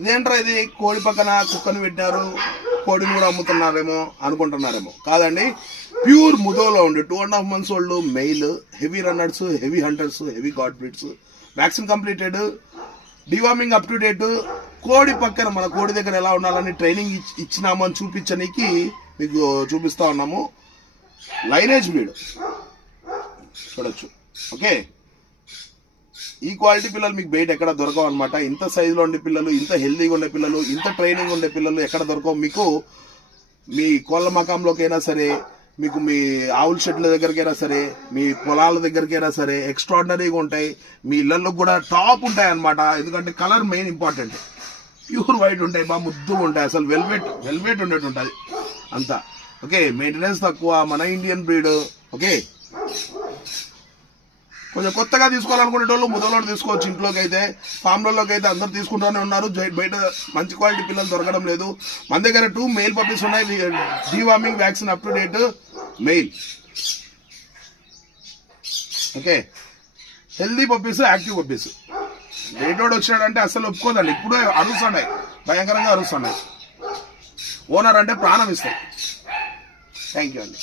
ఇదేంట్రా ఇది? కోడి పక్కన కుక్కను పెట్టారు. కోడిని కూడా అమ్ముతున్నారేమో అనుకుంటున్నారేమో. కాదండి ప్యూర్ ముదోలో ఉండే two and half months old male heavy runners heavy hunters heavy guard breeds vaccine completed deworming up to date కోడి పక్కన మన కోడి దగ్గర ఎలా ఉండాలని ట్రైనింగ్ ఇచ్చినాము అని చూపించడానికి మీకు చూపిస్తా ఉన్నాము. లైనేజ్ బ్రీడ్ చూడొచ్చు. ఓకే ఈ క్వాలిటీ పిల్లలు మీకు బయట ఎక్కడ దొరకవు అనమాట ఇంత సైజులో ఉండే పిల్లలు ఇంత హెల్దీగా ఉండే పిల్లలు ఇంత ట్రైనింగ్ ఉండే పిల్లలు ఎక్కడ దొరకవు. మీకు మీ కోళ్ళ మకాంలోకైనా సరే మీకు మీ ఆవుల షెడ్ల దగ్గరికైనా సరే మీ పొలాల దగ్గరికైనా సరే ఎక్స్ట్రాడినరీగా ఉంటాయి. మీ ఇళ్ళల్లో కూడా టాప్ ఉంటాయి అన్నమాట. ఎందుకంటే colour main important. Pure white ఉంటాయి బాగా ముద్దుగా ఉంటాయి. అసలు వెల్వెట్ వెల్వెట్ ఉండేట్టు ఉంటుంది. అంతా. ఓకే మెయింటెనెన్స్ తక్కువ మన ఇండియన్ బ్రీడ్. ఓకే? కొంచెం కొత్తగా తీసుకోవాలనుకునే వాళ్ళు ముదలో తీసుకోవచ్చు ఇంట్లోకి అయితే ఫామ్లలోకి అయితే అందరు తీసుకుంటూనే ఉన్నారు. జై- బయట మంచి క్వాలిటీ పిల్లలు దొరకడం లేదు. మన దగ్గర టూ మెయిల్ పప్పీస్ ఉన్నాయి. Deworming vaccine up to date male okay healthy puppies active puppies బయటోడు వచ్చాడంటే అసలు ఒప్పుకోదండి. ఇప్పుడే అరుస్తున్నాయి. భయంకరంగా అరుస్తున్నాయి. ఓనర్ అంటే ప్రాణం ఇస్తాయి థ్యాంక్ యూ అండి.